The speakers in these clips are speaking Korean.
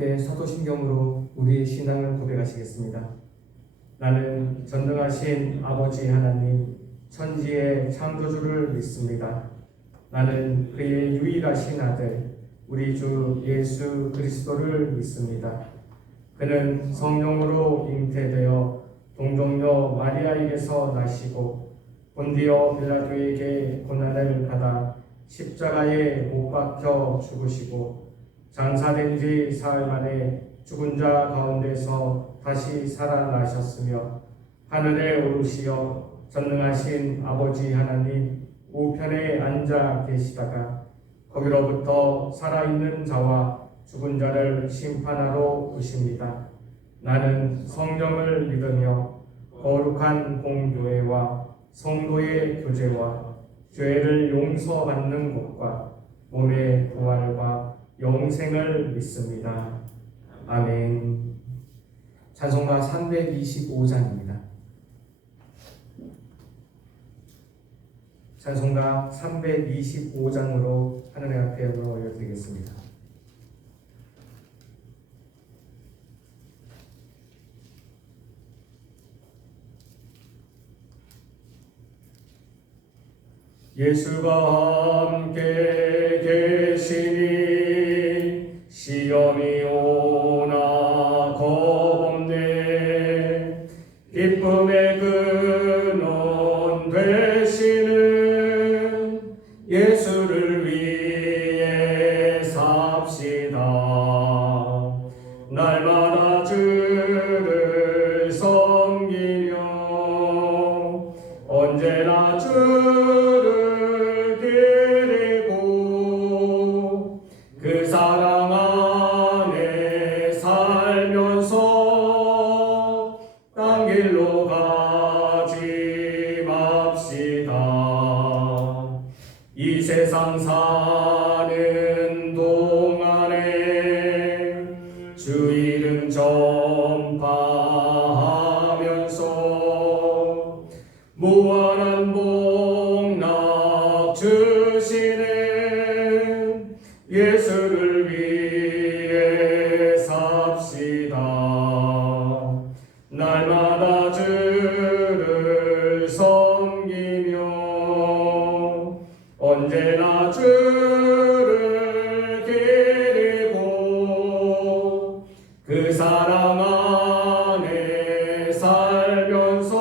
함께 사도신경으로 우리의 신앙을 고백하시겠습니다. 나는 전능하신 아버지 하나님, 천지의 창조주를 믿습니다. 나는 그의 유일하신 아들, 우리 주 예수 그리스도를 믿습니다. 그는 성령으로 잉태되어 동정녀 마리아에게서 나시고 본디오 빌라도에게 고난을 받아 십자가에 못 박혀 죽으시고 장사된 지 사흘 만에 죽은 자 가운데서 다시 살아나셨으며 하늘에 오르시어 전능하신 아버지 하나님 우편에 앉아 계시다가 거기로부터 살아있는 자와 죽은 자를 심판하러 오십니다. 나는 성령을 믿으며 거룩한 공교회와 성도의 교제와 죄를 용서받는 것과 몸의 부활과 영생을 믿습니다. 아멘. 찬송가 325장입니다. 찬송가 325장으로 하늘의 앞에 영광을 올려드리겠습니다. 예수가 함께 계시니 시험이 오나 겁없네. 기쁨의 근원 되시는 예수를 위해 삽시다. 날마다 주를 섬기며 언제나 주를 드리고 그 사랑 안에 살면서 딴 길로 가지 맙시다. 이 세상 사는 동안에 주 이름 전파하면서 무한한 복락 주시는 예수를 위해 삽시다. 날마다 주를 섬기며 언제나 주를 기리고 그 사랑 안에 살면서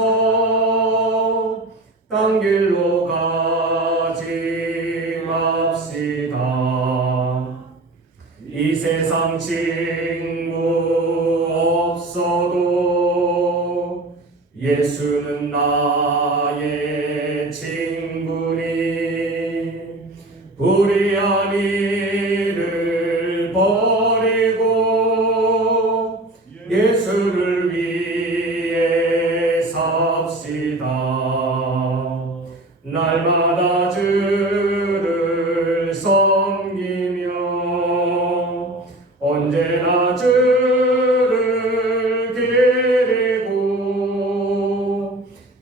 딴 길로 가지 맙시다. 이 세상 친구 없어도 예수는 나의 친구니 불의한 일을 버리고 예수를 위해 삽시다. 날마다 주를 섬기며 언제나 주를 기리고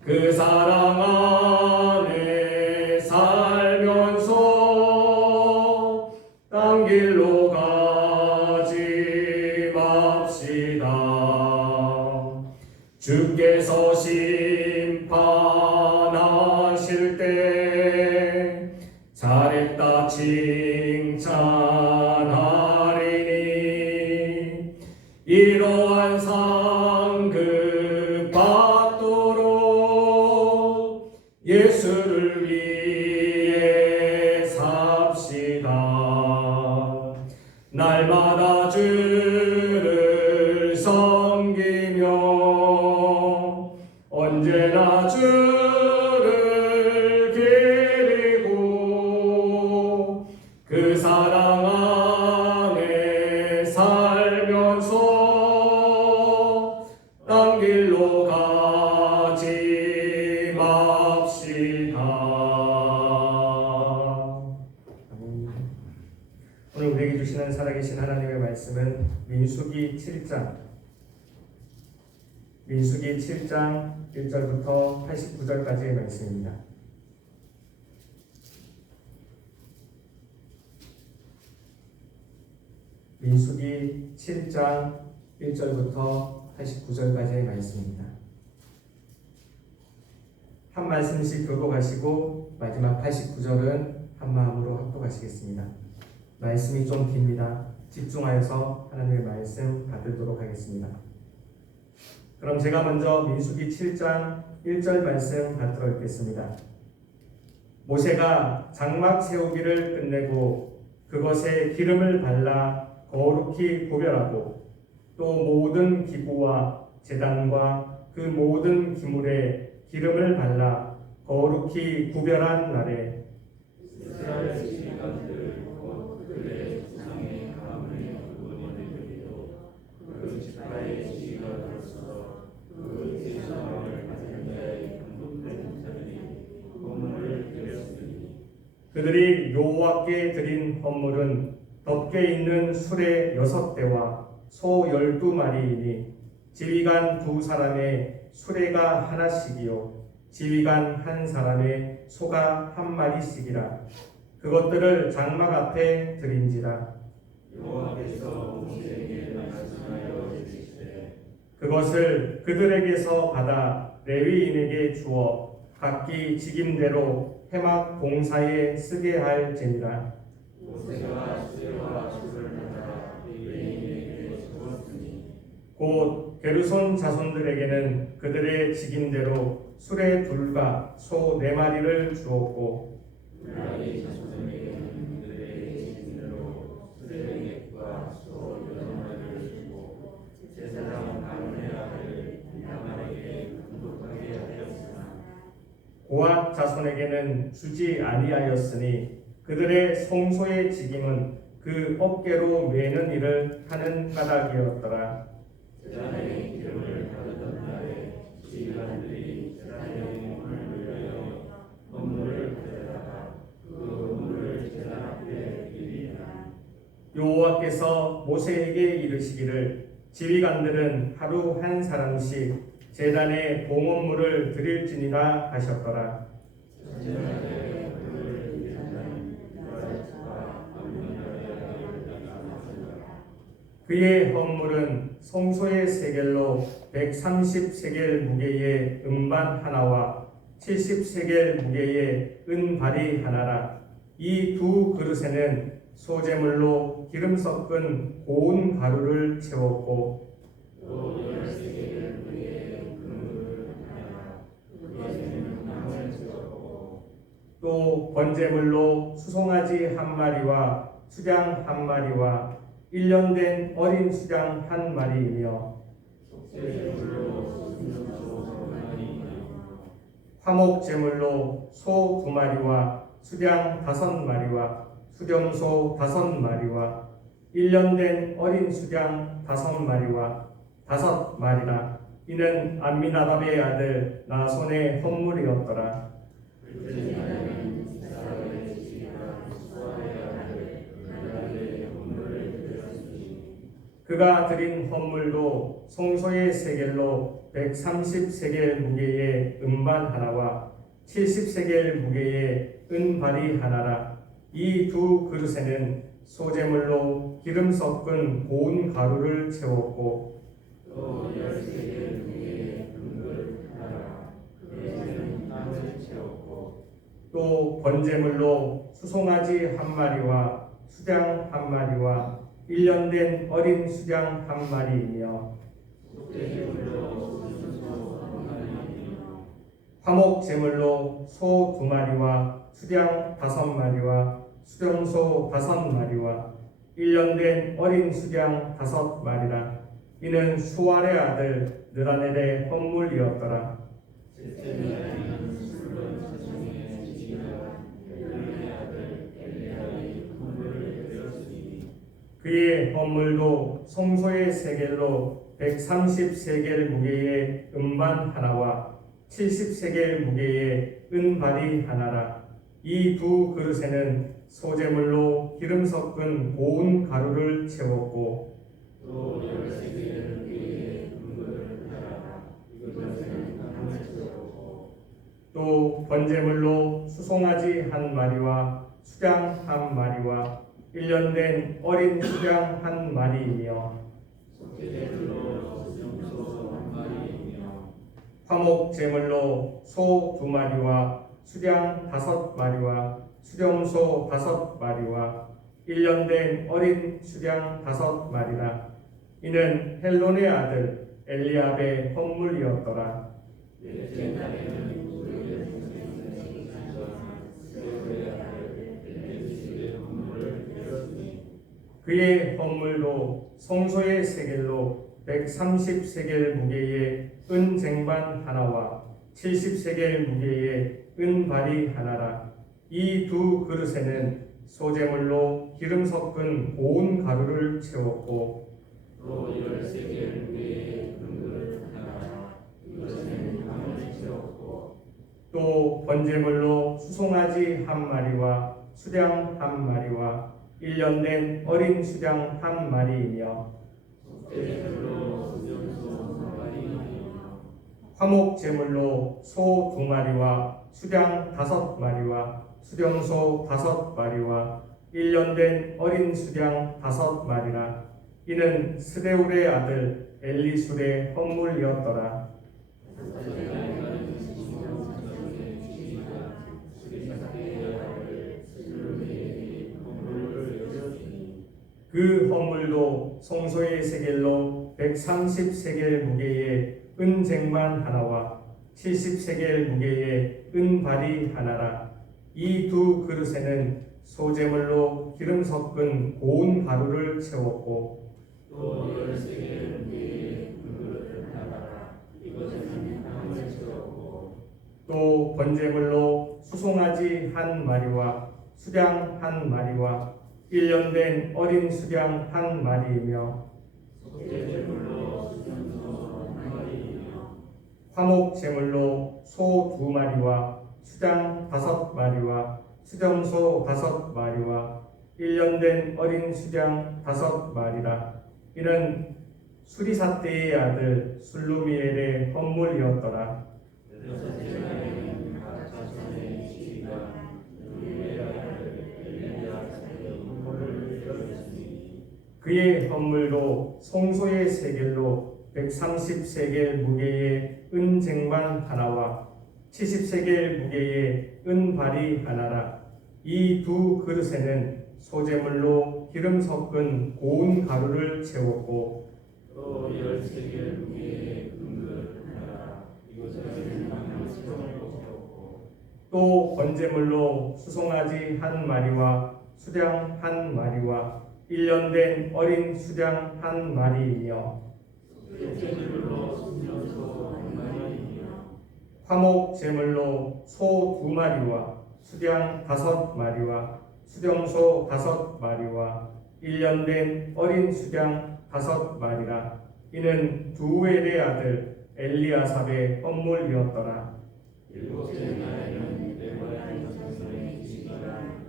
그 사랑 안에 살면서 딴 길로 가지 맙시다. 주께서 심판하실 때 잘했다 칭찬하리니 이러한 상급 받도록 예수를 위해 삽시다. 날마다 주를 섬기며 언제나 주를 기리고 그 사랑 안에 살면서 딴 길로 가지 맙시다. 오늘 우리에게 주시는 살아계신 하나님의 말씀은 민수기 7장 1절부터 89절까지의 말씀입니다. 민수기 7장 1절부터 89절까지의 말씀입니다. 한 말씀씩 교독하시고 마지막 89절은 한 마음으로 합독하시겠습니다. 말씀이 좀 깁니다. 집중하여서 하나님의 말씀 받들도록 하겠습니다. 그럼 제가 먼저 민수기 7장 1절 말씀 받들어 읽겠습니다. 모세가 장막 세우기를 끝내고 그것에 기름을 발라 거룩히 구별하고 또 모든 기구와 제단과 그 모든 기물에 기름을 발라 거룩히 구별한 날에 이스라엘 지휘관들 곧 그들의 조상의 가문의 부모님을 드리고 그 지파의 지휘관으로서 그 제사함을 받은 자의 등록된 자들이 헌물을 드렸으니 그들이 여호와께 드린 헌물은 덮개 있는 수레 6대와 소 12마리이니 지휘관 2사람의 수레가 하나씩이요 지휘관 1사람의 소가 1마리씩이라. 그것들을 장막 앞에 드린지라. 여호와께서 모세에게 말씀하여 주시되 그것을 그들에게서 받아 레위인에게 주어 각기 직임대로 회막 봉사에 쓰게 할지니라. 모세가 수레와 숫을 받아 레위인에게 주었으니 곧 게르손 자손들에게는 그들의 직임대로 수레 2과 소 4마리를 주었고 므라리 자손에게는 그들의 직임대로 수레 4과 소 6마리를 주고 제사장 아론의 아들 이다말에게 공독하게 하였으나 고앗 자손에게는 주지 아니하였으니 그들의 성소의 직임은 그 어깨로 매는 일을 하는 까닭이었더라. 제단의 기름을 바르던 날에 지휘관들이 제단의 몸을 위하여 헌물을 가져다가 그 헌물을 제단 앞에 드리니라. 여호와께서 모세에게 이르시기를 지휘관들은 하루 1사람씩 제단의 봉헌물을 드릴지니라 하셨더라. 그의 헌물은 성소의 세겔로 130세겔 무게의 음반 하나와 70세겔 무게의 은발이 하나라. 이 2 그릇에는 소제물로 기름 섞은 고운 가루를 채웠고 또 10세겔 무게의 그릇 하나 그것에는 빵을 채웠고 또 번제물로 수송아지 1마리와 수장 1마리와 1년 된 어린 수장 1마리이며 화목제물로 소 2마리와 수장 5마리와 수렴소 5마리와 1년 된 어린 수장 5마리와 5마리라. 이는 암미나답의 아들 나손의 헌물이었더라. 그가 드린 헌물도 성소의 세겔로 130세겔 무게의 음반 하나와 70세겔 무게의 은발이 하나라. 이 2 그릇에는 소제물로 기름 섞은 고운 가루를 채웠고 또 10세겔 무게의 금그릇 하나라. 그것에는 빵을 채웠고 또 번제물로 수송아지 1마리와 수장 1마리와 1년 된 어린 수장 1마리이며 화목제물로 소 2마리와 수장 5마리와 수렴소 5마리와 1년 된 어린 수장 5마리라. 이는 수알의 아들 느라넬의 헌물이었더라. 그의 헌물도 성소의 세겔로 130세겔 무게의 음반 하나와 70세겔 무게의 은발이 하나라. 이 2 그릇에는 소제물로 기름 섞은 고운 가루를 채웠고 또 10세겔 무게의 금그릇 하나라. 이것에는 빵을 채웠고 또 번제물로 수송아지 1마리와 수장 1마리와 1년 된 어린 수양 한 마리이며 화목 제물로 소 2마리와 수양 5마리와 수렴소 5마리와 1년 된 어린 수양 5마리라. 이는 헬론의 아들 엘리압의 헌물이었더라. 그의 헌물도 성소의 세겔로 130세겔 무게의 은 쟁반 하나와 70세겔 무게의 은 발이 하나라. 이 두 그릇에는 소제물로 기름 섞은 고운 가루를 채웠고 또 10세겔 무게의 금그릇 하나, 이것에는 향을 채웠고 또 번제물로 수송아지 1마리와 수량 1마리와 1년 된 어린 수량 1마리이며 속죄제물로 수정소 1마리이며 화목 제물로 소 2마리와 수량 5마리와 수렴소 5마리와 1년 된 어린 수량 5마리라. 이는 스데울의 아들 엘리술의 헌물이었더라. 그 헌물도 성소의 세겔로 130세겔 무게의 은 쟁반 하나와 70세겔 무게의 은 발이 하나라. 이 두 그릇에는 소제물로 기름 섞은 고운 가루를 채웠고 또 10세겔 무게의 금그릇 하나, 이것에는 향을 채웠고 또 번제물로 수송아지 1마리와 수량 1마리와 1년 된 어린 수량 1마리이며 속죄제물로 수정소 1마리이며 화목 제물로 소 2마리와 수장 5마리와 수정소 5마리와 1년 된 어린 수장 5마리라. 이는 수리사 때의 아들 술루미엘의 헌물이었더라. 여섯째는 각 자손의 시기가 누구의 아들 엘리야의 헌물을 드렸으니 그의 헌물도 성소의 세겔로 130세겔 무게의 은 쟁반 하나와 70세겔 무게의 은 발이 하나라. 이 두 그릇에는 소제물로 기름 섞은 고운 가루를 채웠고 또 10세겔 무게의 금그릇 하나, 이것에는 향을 채웠고 또 번제물로 수송아지 1마리와 수량 1마리와 1년 된 어린 수량 1마리이며 속죄제물로 수정소 1마리이며 화목 제물로 소 2마리와 수량 5마리와 수렴소 5마리와 1년 된 어린 수량 5마리라. 이는 두엘의 아들 엘리아삽의 헌물이었더라. 일곱째 날에는 레바논 자손의 지시가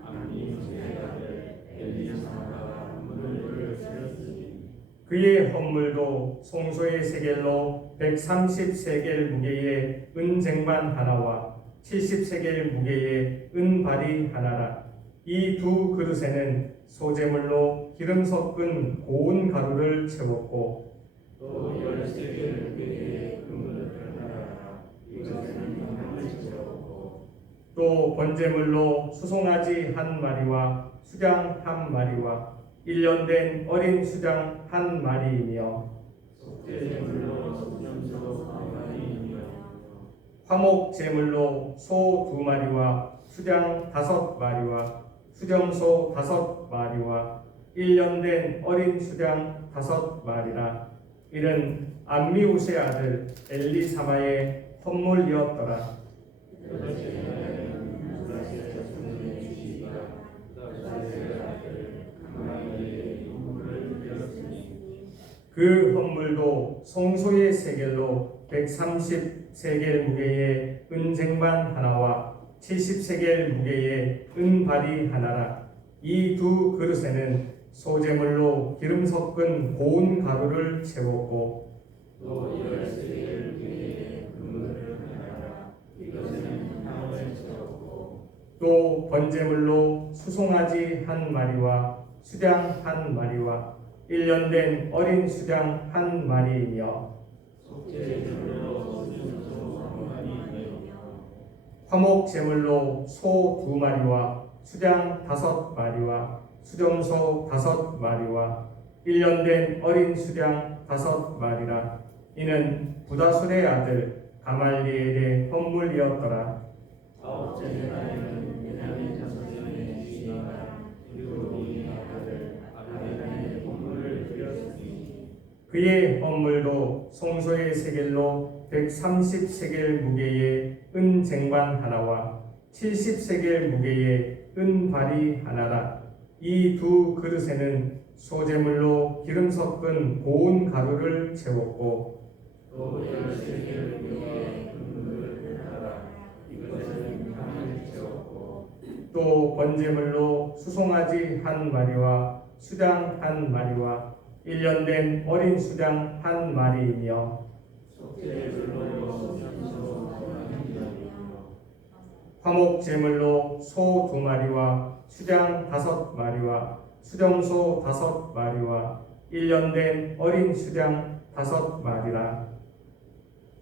암림수의 아들 엘리사마가 헌물을 드렸으니 그의 헌물도 성소의 세겔로 130세겔 무게의 은 쟁반 하나와 70세겔 무게의 은 발이 하나라. 이 두 그릇에는 소제물로 기름 섞은 고운 가루를 채웠고 또 10세겔 무게의 금그릇 하나, 이것에는 향을 채웠고 또 번제물로 수송아지 1마리와 수장 1마리와 1년 된 어린 수장 1마리이며 속죄제물로 수정소 1마리이며 화목 제물로 소 2마리와 수장 5마리와 수렴소 5마리와 1년 된 어린 수장 5마리라. 이는 암미우스의 아들 엘리사마의 헌물이었더라. 여덟째 날에는 문하세 자손의 지시가 부다사의 아들 가마리엘의 헌물을 드렸으니 그 헌물도 성소의 세겔로 130세겔 무게의 은 쟁반 하나와 70세겔 무게의 은 발이 하나라. 이 두 그릇에는 소제물로 기름 섞은 고운 가루를 채웠고 또 10세겔 무게의 금그릇 하나, 이것에는 향을 채웠고 또 번제물로 수송아지 1마리와 수량 한 마리와 1년 된 어린 수량 한 마리이며 속죄제물로 순수 한 마리이며 화목 제물로 소 2마리와 수량 5마리와 수렴소 5마리와 1년 된 어린 수량 5마리라. 이는 부다술의 아들 가말리엘의 헌물이었더라. 아홉째 날에는 베냐민 자손의 지혜가 유로니 아들 아비단의 본물을 드렸으니 그의 헌물도 송소의 세겔로 130세겔 무게의 은 쟁반 하나와 70세겔 무게의 은 발이 하나라. 이 두 그릇에는 소제물로 기름 섞은 고운 가루를 채웠고 또 10세겔 무게의 금물을 하라. 이것은 향을 채웠고 또 번제물로 수송아지 한 마리와 수장 한 마리와 1년 된 어린 수장 한 마리이며 속죄제물로 순수 한 마리이며 화목 제물로 소 2마리와 수장 5마리와 수렴소 5마리와 1년 된 어린 수장 5마리라.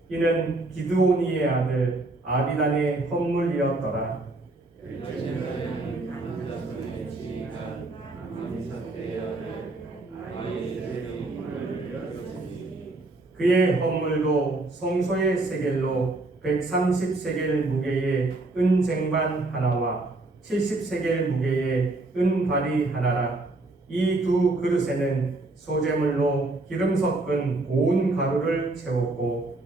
이는 기드오니의 아들 아비단의 헌물이었더라. 열째 날에는 남자손의 지혜가 암미사대의 아들 아이엘의 본물을 드렸으니 그의 헌물도 송소의 세겔로 130세겔 무게의 은 쟁반 하나와 70세겔 무게의 은 발이 하나라. 이 두 그릇에는 소제물로 기름 섞은 고운 가루를 채웠고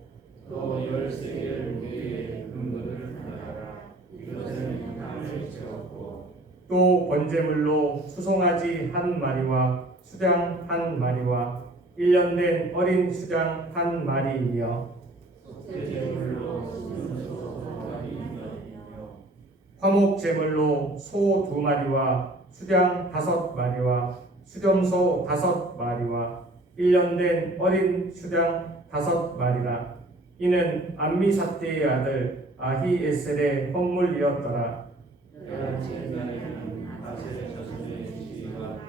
또 10세겔 무게의 금물을 하라. 이것은 향을 채웠고 또 번제물로 수송아지 한 마리와 수장 한 마리와 1년 된 어린 수장 한 마리이며 속죄제물로 순수 한 마리이며 화목 제물로 소 2마리와 수장 5마리와 수렴소 5마리와 1년 된 어린 수장 5마리라. 이는 암미사대의 아들 아히에셀의 헌물이었더라. 열째 날에는 아셀의 자손의 지혜가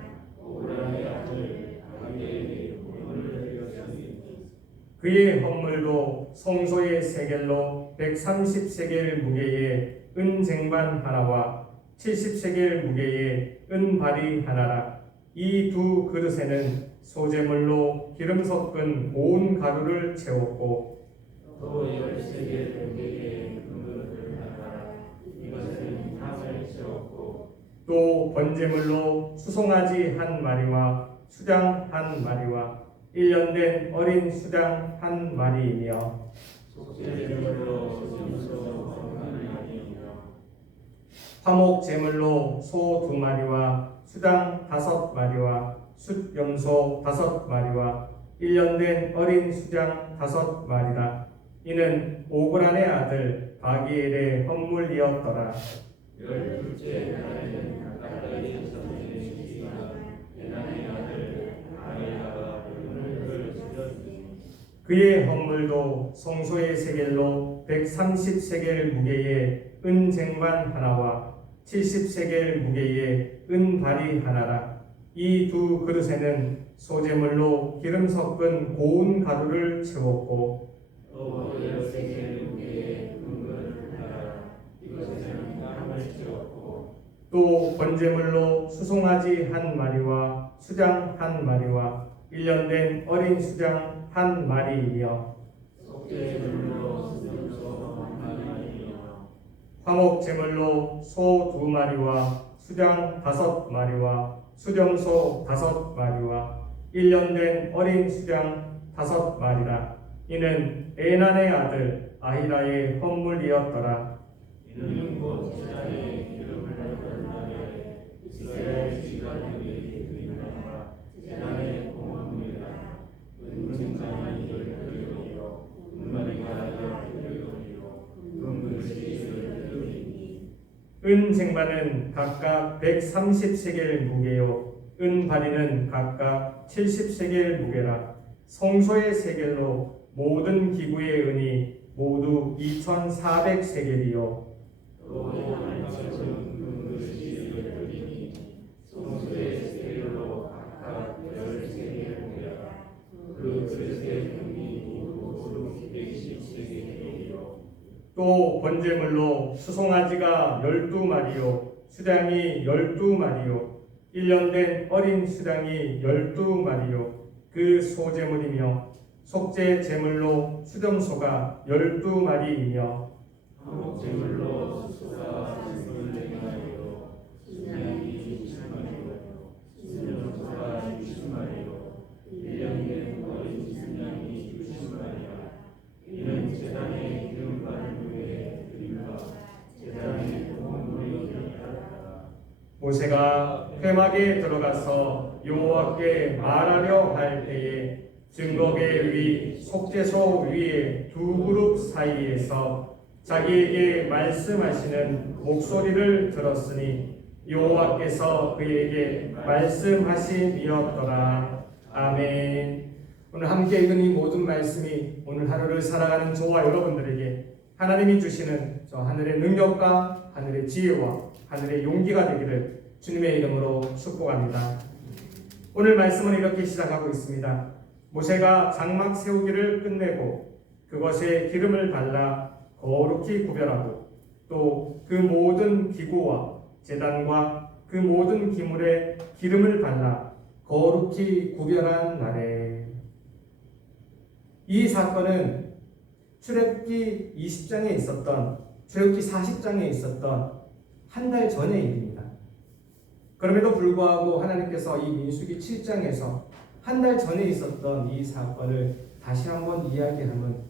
오라의 아들 아비엘의 본물을 드렸으니 그의 헌물도 송소의 세겔로 130세겔 무게의 은 쟁반 하나와 70세겔 무게의 은 발이 하나라. 이 두 그릇에는 소제물로 기름 섞은 고운 가루를 채웠고 또 10세겔 무게의 금물을 하라. 이것은 향을 채웠고 또 번제물로 수송아지 한 마리와 수장 한 마리와 1년 된 어린 수장 한 마리이며 속죄제물로 순수 한 마리이며 화목 제물로 소 2마리와 수장 5마리와 숫염소 5마리와 1년 된 어린 수장 5마리라. 이는 오그란의 아들 바기엘의 헌물이었더라. 12째 날에는 나다리 자손의 지혜가 베냐민의 아들 아이라가 본물을 드렸으니 그의 헌물도 송소의 세겔로 130세겔 무게의 은 쟁반 하나와 70세겔 무게의 은 발이 하나라. 이 두 그릇에는 소제물로 기름 섞은 고운 가루를 채웠고 또 10세겔 무게의 금물을 하라. 이것은 향을 채웠고 또 번제물로 수송아지 한 마리와 수장 한 마리와 1년 된 어린 수장 한 마리이며 속죄제물로 순수 한 마리이며 화목 제물로 소 2마리와 수장 5마리와 수렴소 5마리와 1년 된 어린 수장 5마리라. 이는 에난의 아들 아히라의 헌물이었더라. 이는 곧 제사의 기름을 받은 날에 이스라엘 지휘관들이 드리나가 제사의 공헌물이라. 은증장이 열흘이요 은마리가 열흘이요 금글씨 열흘이니 은 쟁반은 각각 130세겔 무게요 은 바리는 각각 70세겔 무게라. 성소의 세겔로 모든 기구의 은이 모두 2,400세겔이요 또 한쪽은 금글씨 열흘이니 성소의 세겔로 또 번제물로 수송아지가 12마리요 수량이 12마리요 1년 된 어린 수량이 12마리요 그 소제물이며 속죄 제물로 수렴소가 12마리이며 한국 제물로 수소가 제물을 행하여 수량이 20마리요 수렴소가 60마리요 1년 된 어린 수량이 60마리야 이는 제단에 기름 바른 후에 드림과 제단에 공물이 되었다. 모세가 회막에 들어가서 여호와께 말하려 할 때에 증거계 위 속죄소 위에 두 그룹 사이에서 자기에게 말씀하시는 목소리를 들었으니 여호와께서 그에게 말씀하심이었더라. 아멘. 오늘 함께 읽은 이 모든 말씀이 오늘 하루를 살아가는 저와 여러분들에게 하나님이 주시는 저 하늘의 능력과 하늘의 지혜와 하늘의 용기가 되기를 주님의 이름으로 축복합니다. 오늘 말씀은 이렇게 시작하고 있습니다. 모세가 장막 세우기를 끝내고 그것에 기름을 발라 거룩히 구별하고 또 그 모든 기구와 제단과 그 모든 기물에 기름을 발라 거룩히 구별한 날에 이 사건은 출애굽기 20장에 있었던 출애굽기 40장에 있었던 한 달 전의 일입니다. 그럼에도 불구하고 하나님께서 이 민수기 7장에서 한 달 전에 있었던 이 사건을 다시 한번 이야기하면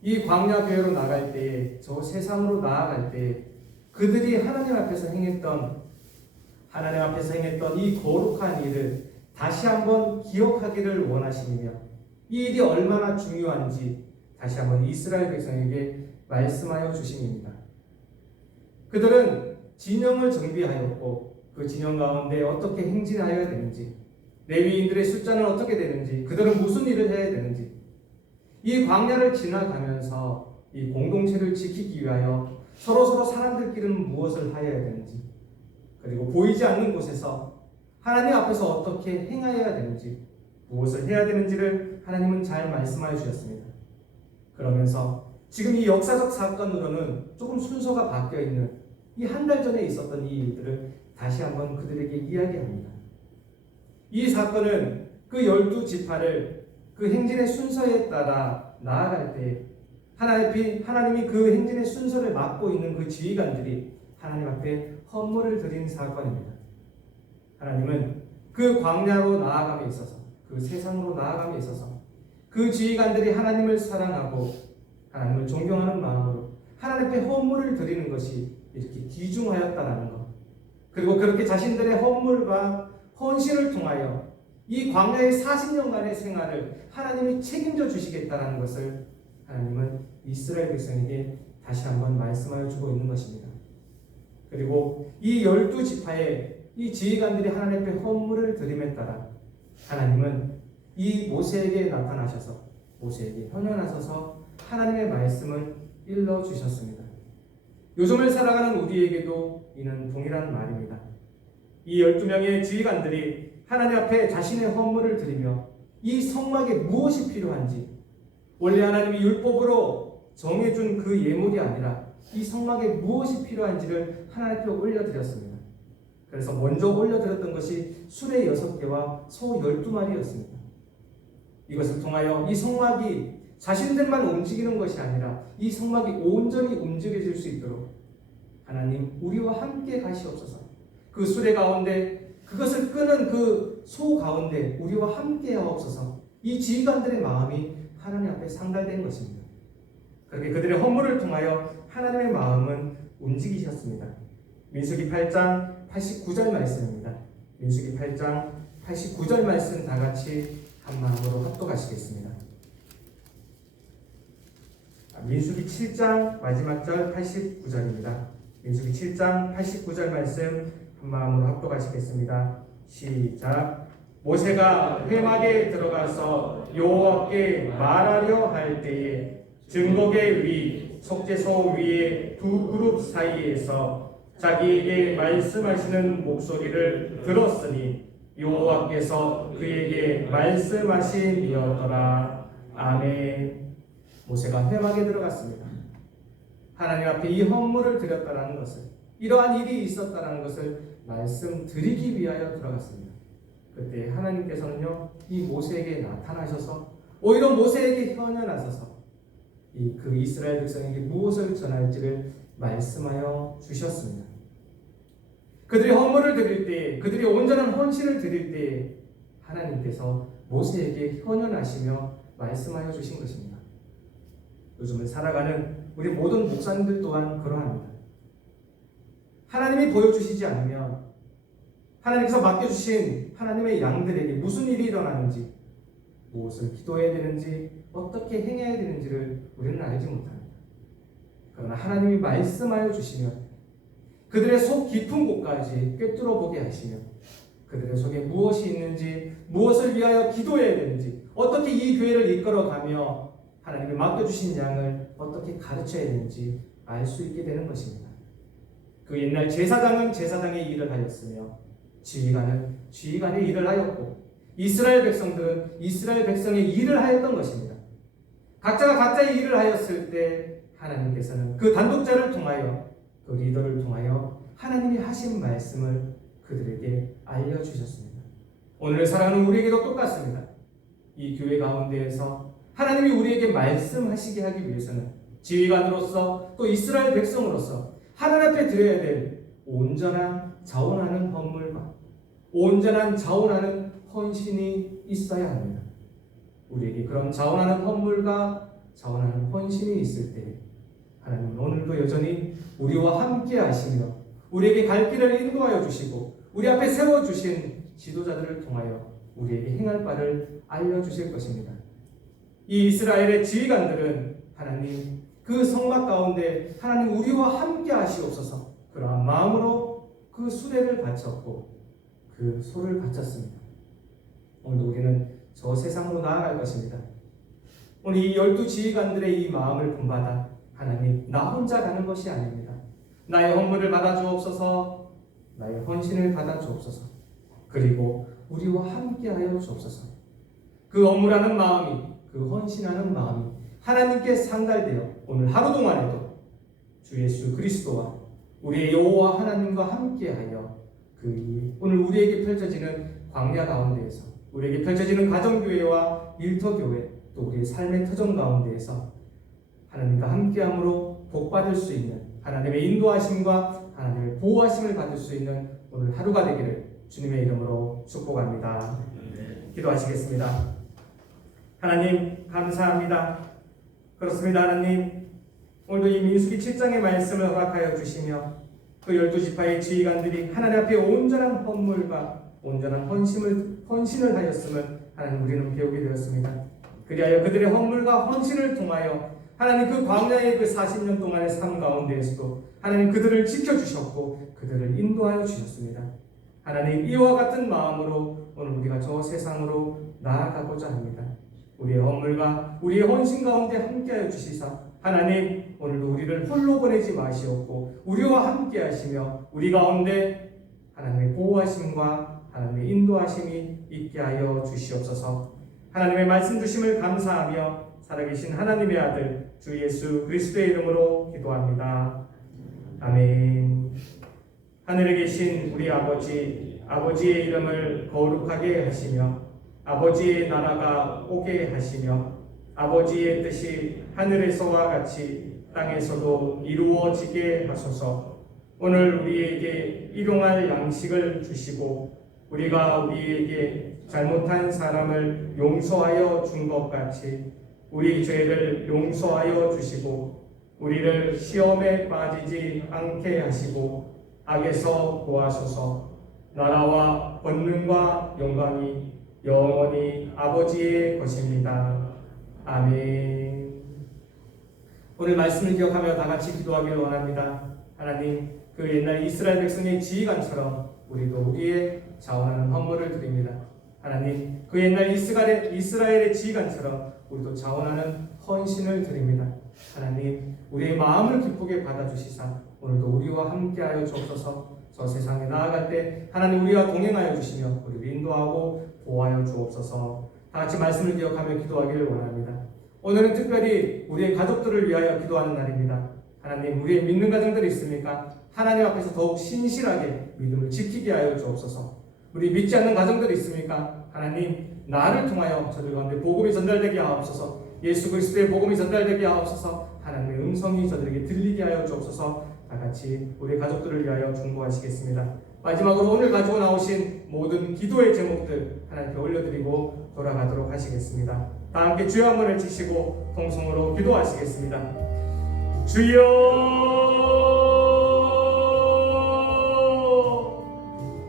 이 광야 교회로 나갈 때에 저 세상으로 나아갈 때에 그들이 하나님 앞에서 행했던 이 거룩한 일을 다시 한번 기억하기를 원하시며 이 일이 얼마나 중요한지 다시 한번 이스라엘 백성에게 말씀하여 주심입니다. 그들은 진영을 정비하였고 그 진영 가운데 어떻게 행진하여야 되는지 레위인들의 숫자는 어떻게 되는지 그들은 무슨 일을 해야 되는지 이 광야를 지나가면서 이 공동체를 지키기 위하여 서로 사람들끼리는 무엇을 하여야 되는지 그리고 보이지 않는 곳에서 하나님 앞에서 어떻게 행하여야 되는지 무엇을 해야 되는지를 하나님은 잘 말씀하여 주셨습니다. 그러면서 지금 이 역사적 사건으로는 조금 순서가 바뀌어 있는 이 한 달 전에 있었던 이 일들을 다시 한번 그들에게 이야기합니다. 이 사건은 그 12지파를 그 행진의 순서에 따라 나아갈 때 하나님이 그 행진의 순서를 맡고 있는 그 지휘관들이 하나님 앞에 헌물을 드린 사건입니다. 하나님은 그 광야로 나아감에 있어서 그 세상으로 나아감에 있어서 그 지휘관들이 하나님을 사랑하고 하나님을 존경하는 마음으로 하나님 앞에 헌물을 드리는 것이 이렇게 귀중하였다라는 것 그리고 그렇게 자신들의 헌물과 헌신을 통하여 이 광야의 40년간의 생활을 하나님이 책임져 주시겠다라는 것을 하나님은 이스라엘 백성에게 다시 한번 말씀하여 주고 있는 것입니다. 그리고 이 12지파의 이 지휘관들이 하나님 앞에 헌물을 드림에 따라 하나님은 이 모세에게 나타나셔서 모세에게 현현하셔서 하나님의 말씀을 일러 주셨습니다. 요즘을 살아가는 우리에게도 이는 동일한 말입니다. 이 12명의 지휘관들이 하나님 앞에 자신의 헌물을 드리며 이 성막에 무엇이 필요한지 원래 하나님이 율법으로 정해준 그 예물이 아니라 이 성막에 무엇이 필요한지를 하나님 앞에 올려드렸습니다. 그래서 먼저 올려드렸던 것이 수레 6개와 소 12마리였습니다. 이것을 통하여 이 성막이 자신들만 움직이는 것이 아니라 이 성막이 온전히 움직여질 수 있도록 하나님 우리와 함께 가시옵소서. 그 수레 가운데 그것을 끄는 그 소 가운데 우리와 함께 하옵소서. 이 지휘관들의 마음이 하나님 앞에 상달된 것입니다. 그렇게 그들의 헌물을 통하여 하나님의 마음은 움직이셨습니다. 민수기 8장 89절 말씀입니다. 민수기 8장 89절 말씀 다 같이 한 마음으로 합독하시겠습니다. 민수기 7장 마지막 절 89절입니다. 민수기 7장 89절 말씀 한 마음으로 합독하시겠습니다. 시작. 모세가 회막에 들어가서 여호와께 말하려 할 때에 증거계 위 속죄소 위에 두 그룹 사이에서 자기에게 말씀하시는 목소리를 들었으니 여호와께서 그에게 말씀하심이었더라. 아멘. 모세가 회막에 들어갔습니다. 하나님 앞에 이 헌물을 드렸다라는 것을, 이러한 일이 있었다라는 것을 말씀드리기 위하여 들어갔습니다. 그때 하나님께서는요, 이 모세에게 나타나셔서 오히려 모세에게 현현하셔서 그 이스라엘 백성에게 무엇을 전할지를 말씀하여 주셨습니다. 그들이 헌물을 드릴 때, 그들이 온전한 헌신을 드릴 때 하나님께서 모세에게 현현하시며 말씀하여 주신 것입니다. 요즘을 살아가는 우리 모든 목사님들 또한 그러합니다. 하나님이 보여주시지 않으면 하나님께서 맡겨주신 하나님의 양들에게 무슨 일이 일어나는지, 무엇을 기도해야 되는지, 어떻게 행해야 되는지를 우리는 알지 못합니다. 그러나 하나님이 말씀하여 주시면 그들의 속 깊은 곳까지 꿰뚫어 보게 하시며 그들의 속에 무엇이 있는지, 무엇을 위하여 기도해야 되는지, 어떻게 이 교회를 이끌어가며 하나님이 맡겨주신 양을 어떻게 가르쳐야 되는지 알 수 있게 되는 것입니다. 그 옛날 제사장은 제사장의 일을 하였으며 지휘관은 지휘관의 일을 하였고 이스라엘 백성들은 이스라엘 백성의 일을 하였던 것입니다. 각자가 각자의 일을 하였을 때 하나님께서는 그 단독자를 통하여, 그 리더를 통하여 하나님이 하신 말씀을 그들에게 알려주셨습니다. 오늘 살아가는 우리에게도 똑같습니다. 이 교회 가운데에서 하나님이 우리에게 말씀하시게 하기 위해서는 지휘관으로서 또 이스라엘 백성으로서 하나님 앞에 드려야 될 온전한 자원하는 헌물과 온전한 자원하는 헌신이 있어야 합니다. 우리에게 그런 자원하는 헌물과 자원하는 헌신이 있을 때 하나님은 오늘도 여전히 우리와 함께 하시며 우리에게 갈 길을 인도하여 주시고 우리 앞에 세워주신 지도자들을 통하여 우리에게 행할 바를 알려주실 것입니다. 이 이스라엘의 지휘관들은 하나님 그 성막 가운데 하나님 우리와 함께 하시옵소서 그러한 마음으로 그 수레를 바쳤고 그 소를 바쳤습니다. 오늘 우리는 저 세상으로 나아갈 것입니다. 오늘 이 12 지휘관들의 이 마음을 본받아 하나님 나 혼자 가는 것이 아닙니다. 나의 헌물을 받아 주옵소서, 나의 헌신을 받아 주옵소서, 그리고 우리와 함께하여 주옵소서. 그 헌물하는 마음이, 그 헌신하는 마음이 하나님께 상달되어 오늘 하루 동안에도 주 예수 그리스도와 우리의 여호와 하나님과 함께하여 그 오늘 우리에게 펼쳐지는 광야 가운데에서, 우리에게 펼쳐지는 가정교회와 일터교회, 또 우리의 삶의 터전 가운데에서 하나님과 함께함으로 복받을 수 있는 하나님의 인도하심과 하나님의 보호하심을 받을 수 있는 오늘 하루가 되기를 주님의 이름으로 축복합니다. 기도하시겠습니다. 하나님 감사합니다. 그렇습니다. 하나님 오늘도 이 민수기 7장의 말씀을 허락하여 주시며 그 12지파의 지휘관들이 하나님 앞에 온전한 헌물과 온전한 헌신을 하였음을 하나님 우리는 배우게 되었습니다. 그리하여 그들의 헌물과 헌신을 통하여 하나님 그 광야의 그 40년 동안의 삶 가운데에서도 하나님 그들을 지켜주셨고 그들을 인도하여 주셨습니다. 하나님 이와 같은 마음으로 오늘 우리가 저 세상으로 나아가고자 합니다. 우리의 헌물과 우리의 헌신 가운데 함께하여 주시사 하나님 오늘도 우리를 홀로 보내지 마시옵고 우리와 함께 하시며 우리 가운데 하나님의 보호하심과 하나님의 인도하심이 있게 하여 주시옵소서. 하나님의 말씀 주심을 감사하며 살아계신 하나님의 아들 주 예수 그리스도의 이름으로 기도합니다. 아멘. 하늘에 계신 우리 아버지, 아버지의 이름을 거룩하게 하시며 아버지의 나라가 오게 하시며 아버지의 뜻이 하늘에서와 같이 땅에서도 이루어지게 하소서. 오늘 우리에게 일용할 양식을 주시고 우리가 우리에게 잘못한 사람을 용서하여 준 것 같이 우리 죄를 용서하여 주시고 우리를 시험에 빠지지 않게 하시고 악에서 구하소서. 나라와 권능과 영광이 영원히 아버지의 것입니다. 아멘. 오늘 말씀을 기억하며 다 같이 기도하기를 원합니다. 하나님 그 옛날 이스라엘 백성의 지휘관처럼 우리도 우리의 자원하는 헌물을 드립니다. 하나님 그 옛날 이스라엘의 지휘관처럼 우리도 자원하는 헌신을 드립니다. 하나님 우리의 마음을 기쁘게 받아주시사 오늘도 우리와 함께하여 주옵소서. 저 세상에 나아갈 때 하나님 우리와 동행하여 주시며 우리를 인도하고 보호하여 주옵소서. 다 같이 말씀을 기억하며 기도하기를 원합니다. 오늘은 특별히 우리의 가족들을 위하여 기도하는 날입니다. 하나님, 우리의 믿는 가정들이 있습니까? 하나님 앞에서 더욱 신실하게 믿음을 지키게 하여 주옵소서. 우리 믿지 않는 가정들이 있습니까? 하나님, 나를 통하여 저들 가운데 복음이 전달되게 하옵소서. 예수 그리스도의 복음이 전달되게 하옵소서. 하나님의 음성이 저들에게 들리게 하여 주옵소서. 다 같이 우리 가족들을 위하여 중보하시겠습니다. 마지막으로 오늘 가지고 나오신 모든 기도의 제목들 하나님께 올려드리고 돌아가도록 하시겠습니다. 다 함께 주여 한 번을 치시고 통성으로 기도하시겠습니다. 주여,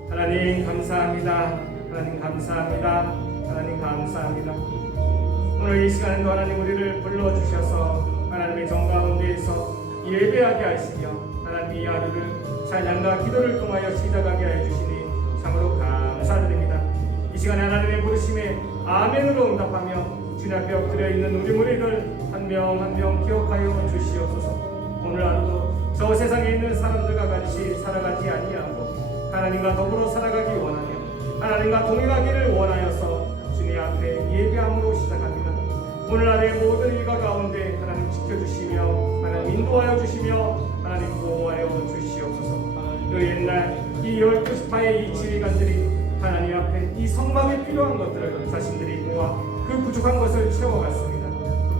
하나님 감사합니다. 하나님 감사합니다. 하나님 감사합니다. 오늘 이 시간에도 하나님 우리를 불러주셔서 하나님의 정가운데에서 예배하게 하시며 하나님 이 하루를 찬양과 기도를 통하여 시작하게 해주시니 참으로 감사드립니다. 이 시간에 하나님의 부르심에 아멘으로 응답하며 주님 앞에 엎드려 있는 우리 무리들 한 명 한 명 기억하여 주시옵소서. 오늘 하루도 저 세상에 있는 사람들과 같이 살아가지 아니하고 하나님과 더불어 살아가기 원하며 하나님과 동행하기를 원하여서 주님 앞에 예배함으로 시작합니다. 오늘 하루의 모든 일과 가운데 하나님 지켜주시며 하나님 인도하여 주시며 하나님 보호하여 주시옵소서. 그 옛날 이 12지파의 이 지휘관들이 하나님 앞에 이 성막에 필요한 것들을 자신들이 모아 그 부족한 것을 채워갔습니다.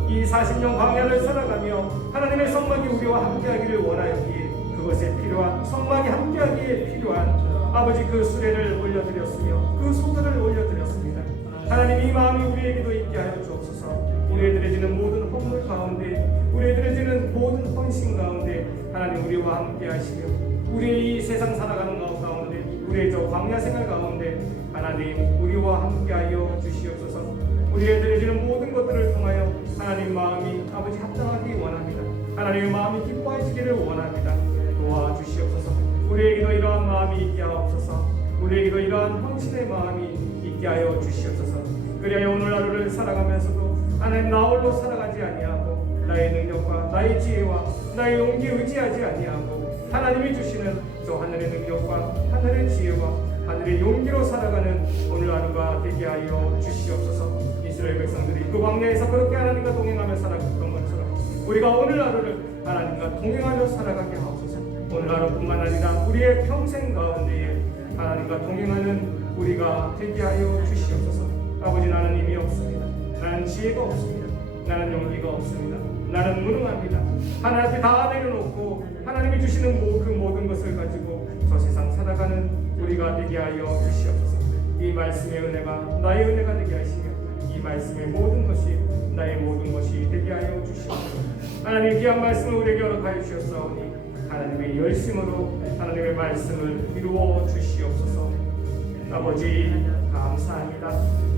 이 40년 광야를 살아가며 하나님의 성막이 우리와 함께하기를 원하였기에 그것에 필요한 성막이 함께하기에 필요한 아버지 그 수레를 올려드렸으며 그 소들을 올려드렸습니다. 하나님 이 마음이 우리에게도 있게 하여 주옵소서. 우리의 드려지는 모든 헌물 가운데 우리의 드려지는 모든 헌신 가운데 하나님 우리와 함께 하시며 우리의 이 세상 살아가는 가운데 우리의 저 광야 생활 가운데 하나님 우리와 함께 하여 주시옵소서. 우리의 드려지는 모든 것들을 통하여 하나님 마음이 아버지 합당하기 원합니다. 하나님의 마음이 기뻐하시기를 원합니다. 도와주시옵소서. 우리에게도 이러한 마음이 있게 하옵소서. 우리에게도 이러한 헌신의 마음이 있게 하여 주시옵소서. 그리하여 오늘 하루를 살아가면서도 하나님 나 홀로 살아가지 아니하고 나의 능력과 나의 지혜와 나의 용기에 의지하지 아니하고 하나님이 주시는 저 하늘의 능력과 하늘의 지혜와 하늘의 용기로 살아가는 오늘 하루가 되게 하여 주시옵소서. 이스라엘 백성들이 그 광야에서 그렇게 하나님과 동행하며 살아갔던 것처럼 우리가 오늘 하루를 하나님과 동행하며 살아가게 하옵소서. 오늘 하루뿐만 아니라 우리의 평생 가운데에 하나님과 동행하는 우리가 되게 하여 주시옵소서. 아버지, 나는 힘이 없습니다. 나는 지혜가 없습니다. 나는 용기가 없습니다. 나는 무능합니다. 하나님 앞에 다 내려놓고 하나님이 주시는 그 모든 것을 가지고 저 세상 살아가는 우리가 되게 하여 주시옵소서. 이 말씀의 은혜가 나의 은혜가 되게 하시며 이 말씀의 모든 것이 나의 모든 것이 되게 하여 주시옵소서. 하나님 귀한 말씀을 우리에게 허락하여 주셨사오니 하나님의 열심으로 하나님의 말씀을 이루어 주시옵소서. 아버지 감사합니다.